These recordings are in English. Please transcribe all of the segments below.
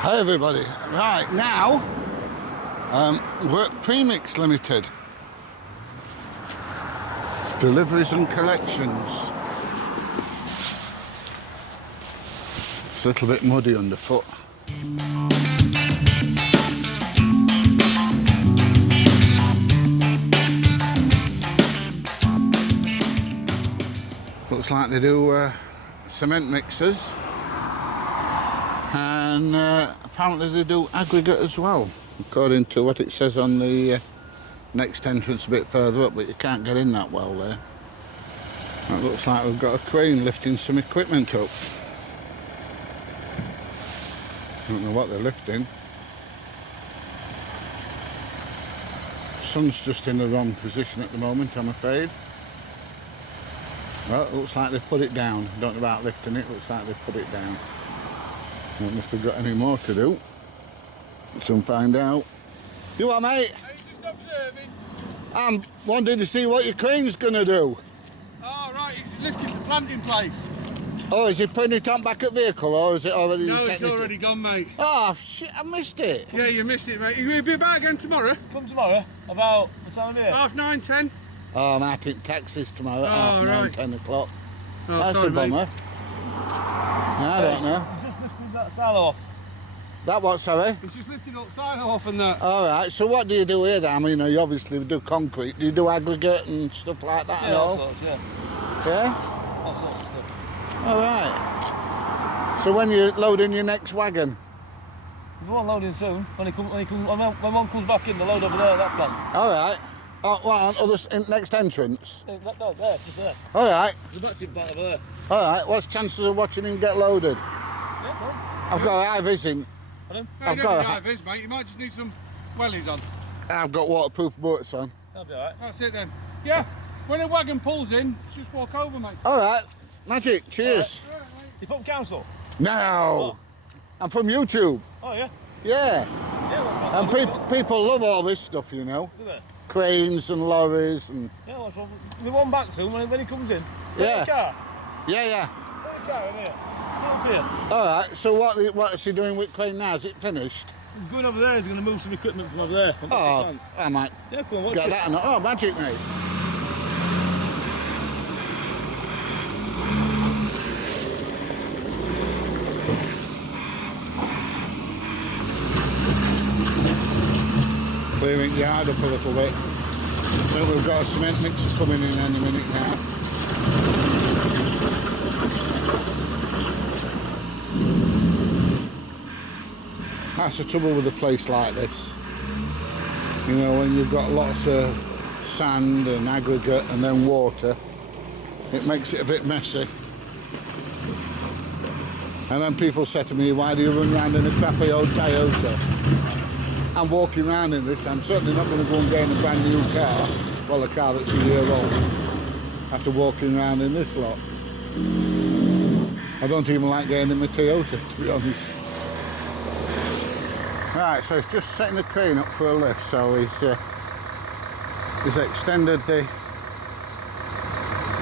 Hi everybody. Right, now we're at Premix Limited. Deliveries and collections. It's a little bit muddy underfoot. Looks like they do cement mixers. And apparently they do aggregate as well, according to what it says on the next entrance a bit further up, but you can't get in that well there. It looks like we've got a crane lifting some equipment up. I don't know what they're lifting. Sun's just in the wrong position at the moment, I'm afraid. Well, it looks like they've put it down. I don't know about lifting it, looks like they've put it down. Don't must have got any more to do. Soon find out. You what, mate? Are you just observing? I'm wanting to see what your crane's gonna do. Oh right, he's lifting the plant in place. Oh, is he putting it on back at vehicle or is it already? No, it's already gone, mate. Oh shit, I missed it. Yeah, you missed it, mate. You'll be back again tomorrow? Come tomorrow, about what time of year? 9:30, 10. Oh, I'm out in Texas tomorrow at half 9, 10 o'clock. Oh, That's sorry, a bummer. mate. I don't know. You just lifted that silo off. That what, sorry? He's just lifted up silo off and that. Alright, so what do you do here then? I mean, you obviously do concrete. Do you do aggregate and stuff like that Yeah, and all all? sorts, yeah. Yeah? All sorts of stuff. Alright. So when you load in your next wagon? We won't load in soon. When one comes back in, the load over there, that plant. Alright. Oh, well, next entrance? No, there, just there. Alright. There's a battery plant over there. Alright, what's chances of watching him get loaded? Yeah, come on. I've got a high vision. No, I've you got don't a- need high vis, mate. You might just need some wellies on. I've got waterproof boots on. That'll be alright. That's it then. Yeah, when a wagon pulls in, just walk over, mate. Alright, magic, cheers. All right, mate. You from council? No! Oh. I'm from YouTube. Oh, yeah? Yeah. Yeah, And people love all this stuff, you know. Do they? Cranes and lorries and... Yeah, what's wrong? We want back soon when he comes in. Yeah. Take a car. Yeah. Take a car over here. Come here. Alright, so what is he doing with crane now? Is it finished? He's going over there, he's going to move some equipment from over there. Oh, I might Yeah, come on, watch get it. that. Oh, magic, mate. Clearing the yard up a little bit. I think we've got a cement mixer coming in any minute now. That's the trouble with a place like this. You know, when you've got lots of sand and aggregate and then water, it makes it a bit messy. And then people say to me, why do you run around in a crappy old Toyota? I'm walking around in this. I'm certainly not going to go and get in a brand new car, well, a car that's a year old, after walking around in this lot. I don't even like getting in my Toyota, to be honest. Right, so he's just setting the crane up for a lift, so he's extended the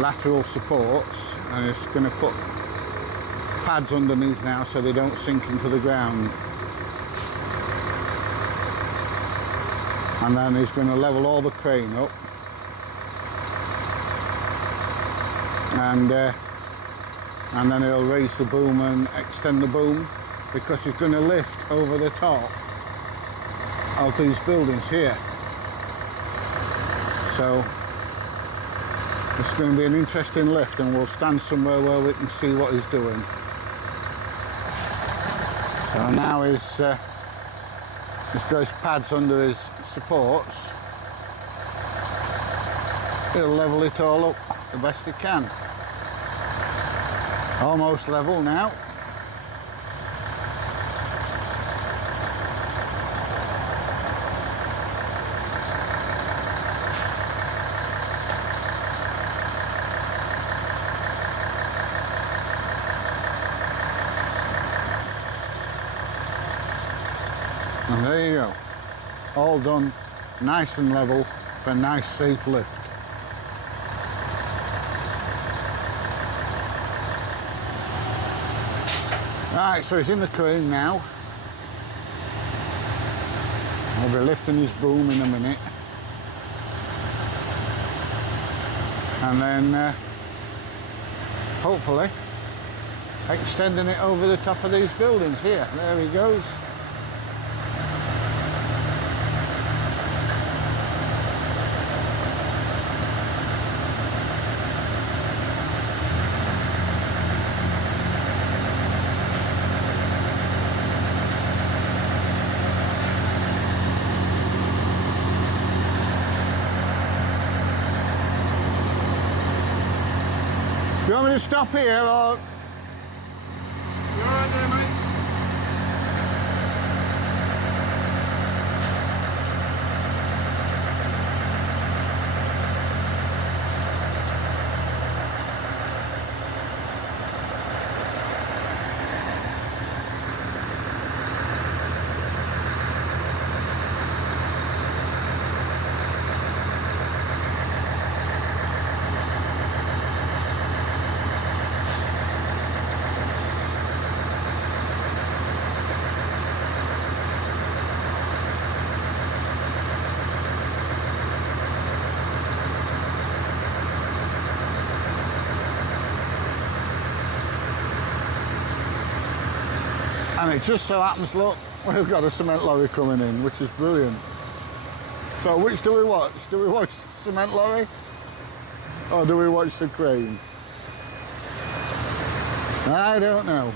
lateral supports and he's going to put pads underneath now so they don't sink into the ground. And then he's going to level all the crane up and then he'll raise the boom and extend the boom, because he's going to lift over the top of these buildings here. So it's going to be an interesting lift, and we'll stand somewhere where we can see what he's doing. So now he's got his pads under his supports. He'll level it all up the best he can. Almost level now. And there you go, all done nice and level for a nice safe lift. Right, so he's in the crane now. We'll be lifting his boom in a minute. And then hopefully extending it over the top of these buildings here. There he goes. Do you want me to stop here or? You alright there, mate? And it just so happens, look, we've got a cement lorry coming in, which is brilliant. So which do we watch? Do we watch the cement lorry? Or do we watch the crane? I don't know.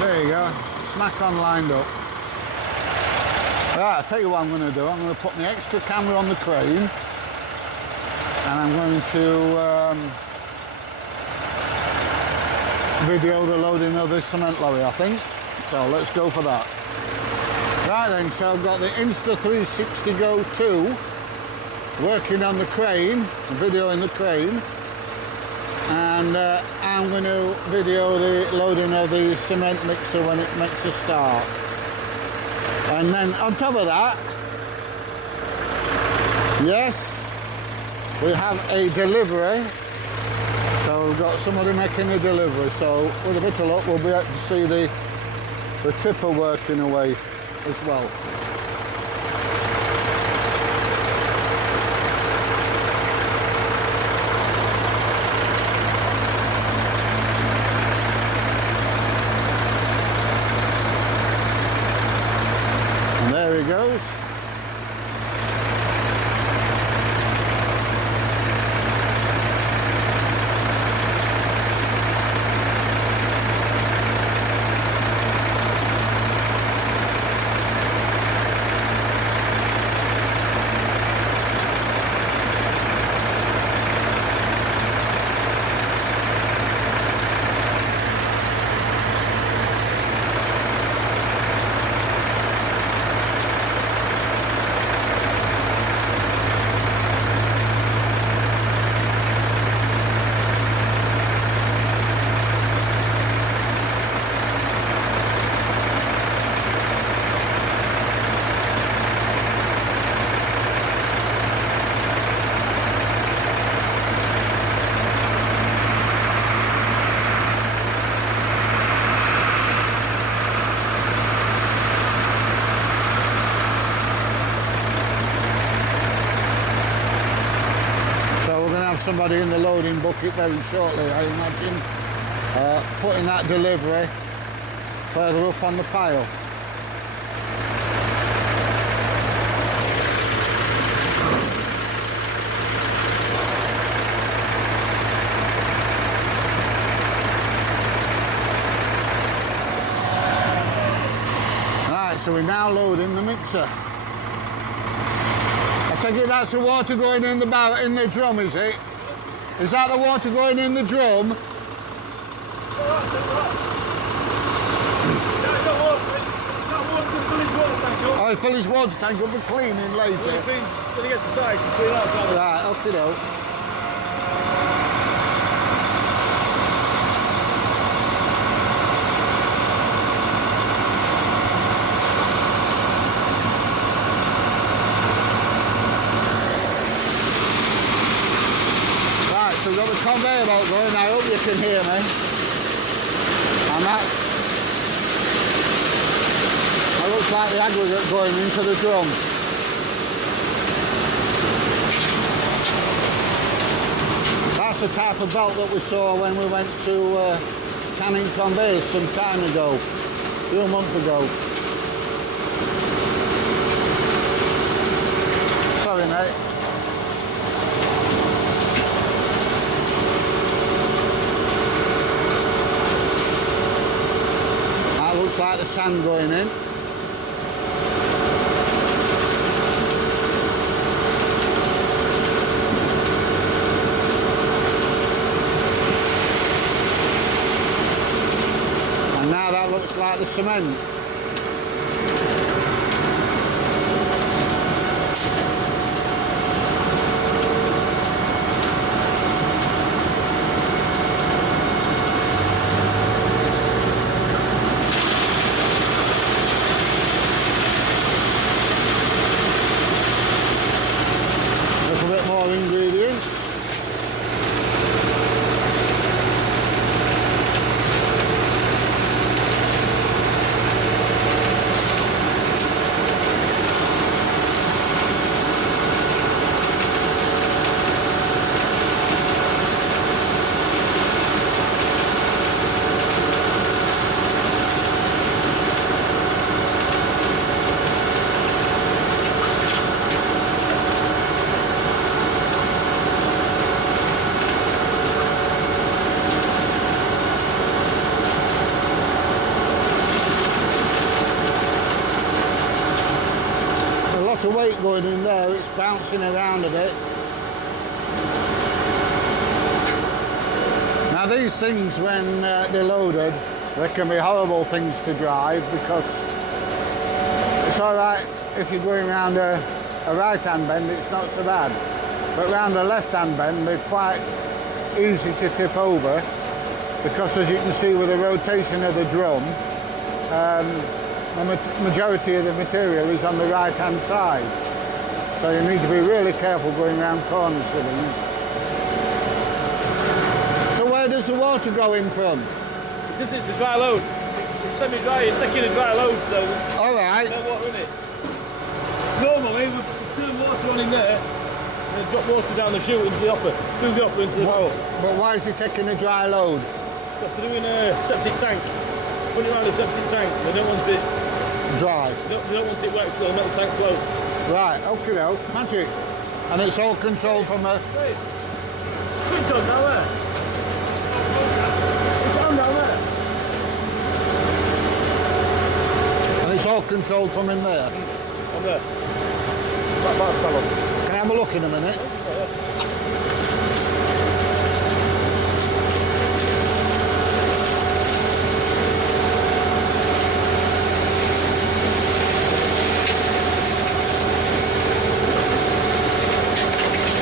There you go, smack on lined up. Right, I'll tell you what I'm going to do. I'm going to put my extra camera on the crane and I'm going to video the loading of this cement lorry, I think. So let's go for that. Right then, so I've got the Insta 360 Go 2 working on the crane, videoing the crane. And I'm going to video the loading of the cement mixer when it makes a start. And then on top of that, yes, we have a delivery. So we've got somebody making a delivery. So with a bit of luck, we'll be able to see the tipper working away as well. There he goes. Somebody in the loading bucket very shortly, I imagine, putting that delivery further up on the pile. Right, so we're now loading the mixer. I take it that's the water going in the drum, is it? Is that the water going in the drum? Oh, I fill his water tank up and cleaning later. When he gets to site, clean out. Right, up it out. Right, so we've got the conveyor belt going. I hope you can hear me. And that looks like the aggregate going into the drum. That's the type of belt that we saw when we went to canning conveyors some time ago, a few months ago. Sorry, mate. That looks like the sand going in. And now that looks like the cement. A little bit more ingredients. The weight going in there, it's bouncing around a bit. Now these things, when they're loaded, they can be horrible things to drive, because it's alright if you're going around a right hand bend, it's not so bad, but round the left hand bend they're quite easy to tip over, because as you can see with the rotation of the drum, the majority of the material is on the right hand side, so you need to be really careful going around corners with these. So where does the water go in from? It's a dry load. It's semi-dry, it's taking a dry load, so Alright. no water in it. Normally we turn water on in there and drop water down the chute into the hopper, through the hopper into the barrel. But why is he taking a dry load? Because they're doing a septic tank. Putting it around a septic tank, they don't want it Dry. they don't want it wet, so they'll make the tank float. Right, okay, now, magic. And it's all controlled from a... Wait, switch on down there. It's on down there. And it's all controlled from in there. On there. That bar's fell on. Can I have a look in a minute?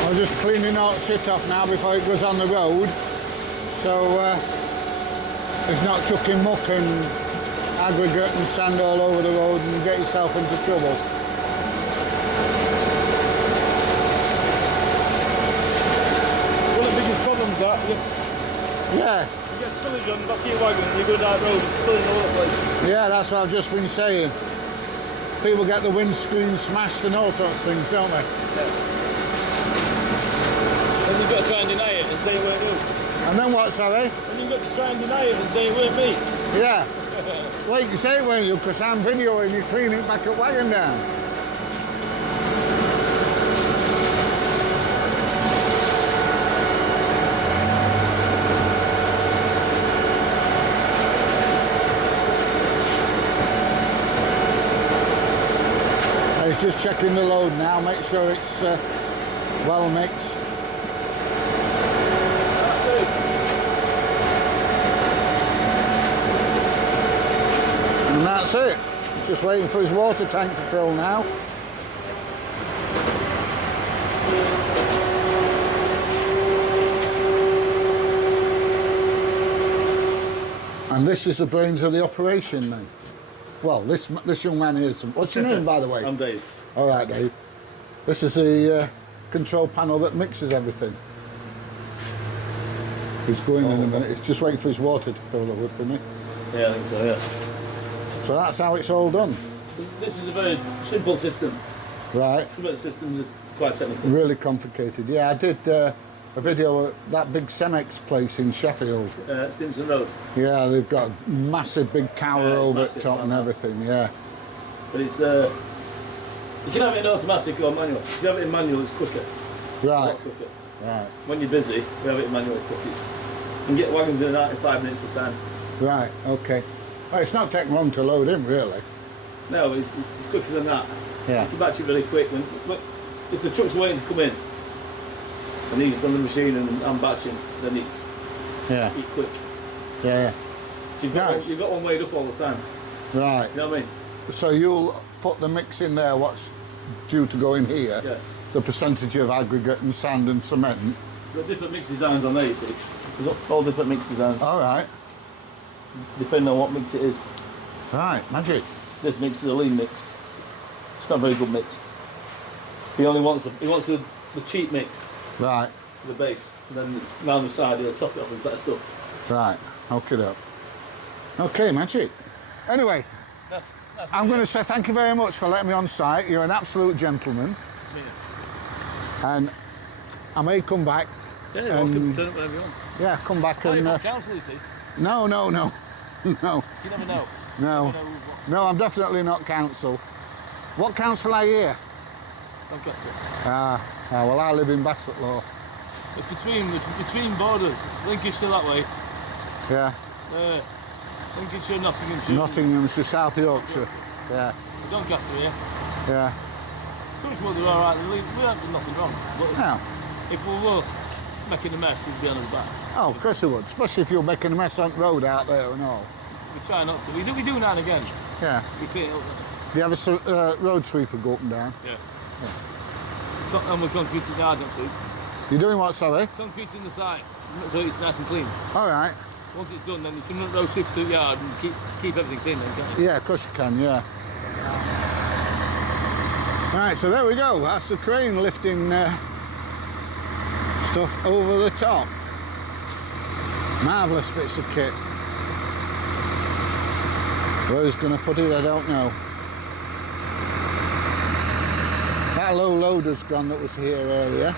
I'm just cleaning all shit off now before it goes on the road, so it's not chucking muck and aggregate and sand all over the road and get yourself into trouble. One of the biggest problems that Yeah, you get spillage on the back of your wagon and you go down the road, it's spilling all over the place. yeah, that's what I've just been saying. People get the windscreen smashed and all sorts of things, don't they? Then you've got to try and deny it and say it weren't you. And then what, sorry? Then you've got to try and deny it and say it weren't me. Yeah. Well, you can say it weren't you, because I'm videoing you cleaning back up wagon down. He's just checking the load now, make sure it's well mixed. And that's it. Just waiting for his water tank to fill now. And this is the brains of the operation then. Well, this young man is. What's your name, by the way? I'm Dave. All right, Dave. This is the control panel that mixes everything. He's going in a minute. He's just waiting for his water to fill up, isn't he? Yeah, I think so, yeah. So that's how it's all done. This is a very simple system. Right. Some of the systems are quite technical. Really complicated. Yeah, I did a video at that big Cemex place in Sheffield. Stimson Road. Yeah, they've got a massive big tower over at top and everything, yeah. But it's, you can have it in automatic or manual. If you have it in manual, it's quicker. A Right, lot quicker. right, When you're busy, we have it in manual because you can get wagons in and out in 5 minutes of time. right, okay. Well, it's not taking long to load in, really. No, it's quicker than that. Yeah. You can batch it really quick. If the truck's waiting to come in, and he's done the machine and I'm batching, then it's quick. Yeah, You've got one weighed up all the time. right. You know what I mean? So you'll put the mix in there, what's due to go in here, Yeah. the percentage of aggregate and sand and cement. There are different mix designs on there, you see. There's all different mix designs, All right, depending on what mix it is. right, magic. This mix is a lean mix. It's not a very good mix. He only wants the cheap mix Right, for the base, and then round the side he'll top it up with better stuff. right, hook it up. Okay, magic. Anyway, I'm going to say thank you very much for letting me on site. You're an absolute gentleman. And I may come back. Yeah, welcome, turn up whenever you want. Yeah, come back Oh, and... you're from council, you see. No. No. You never know. No. No, I'm definitely not council. What council are you here? Doncaster. Well, I live in Bassetlaw. It's between borders. It's Lincolnshire that way. Yeah. Lincolnshire, Nottinghamshire. Nottinghamshire, South Yorkshire. Yeah. Doncaster, yeah. Yeah. Touchwood are alright. We haven't done nothing wrong. But Yeah. if we were making a mess, he'd be on his back. Oh, of course it would. Especially if you're making a mess on the road out there and all. We try not to. We do now and again. Yeah. We clean it up. Do you have a road sweeper go up and down? Yeah. And we're concreting the yard next week. You're doing what, sorry? Concreting the site, so it's nice and clean. All right. Once it's done, then you can run road sweep through the yard and keep everything clean then, can't you? Yeah, of course you can, yeah. Right, so there we go. That's the crane lifting stuff over the top. Marvellous bits of kit. Where he's going to put it, I don't know. That low loader's gone that was here earlier.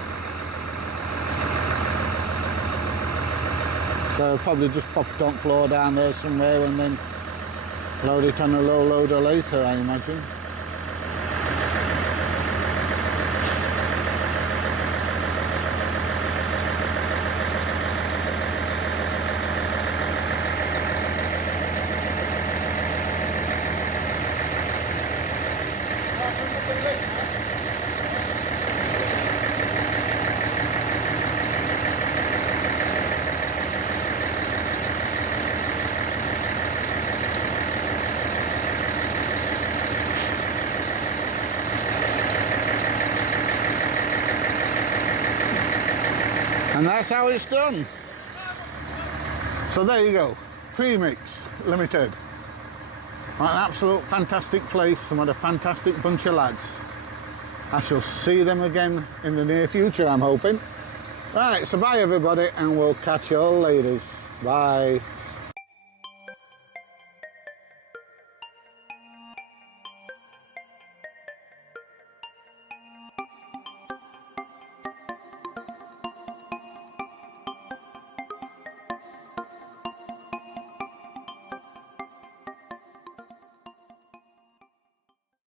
So I'll probably just pop it on floor down there somewhere and then load it on a low loader later, I imagine. And that's how it's done. So there you go, Premix Limited. An absolute fantastic place and what a fantastic bunch of lads. I shall see them again in the near future, I'm hoping. Right, so bye everybody, and we'll catch you all later. Bye.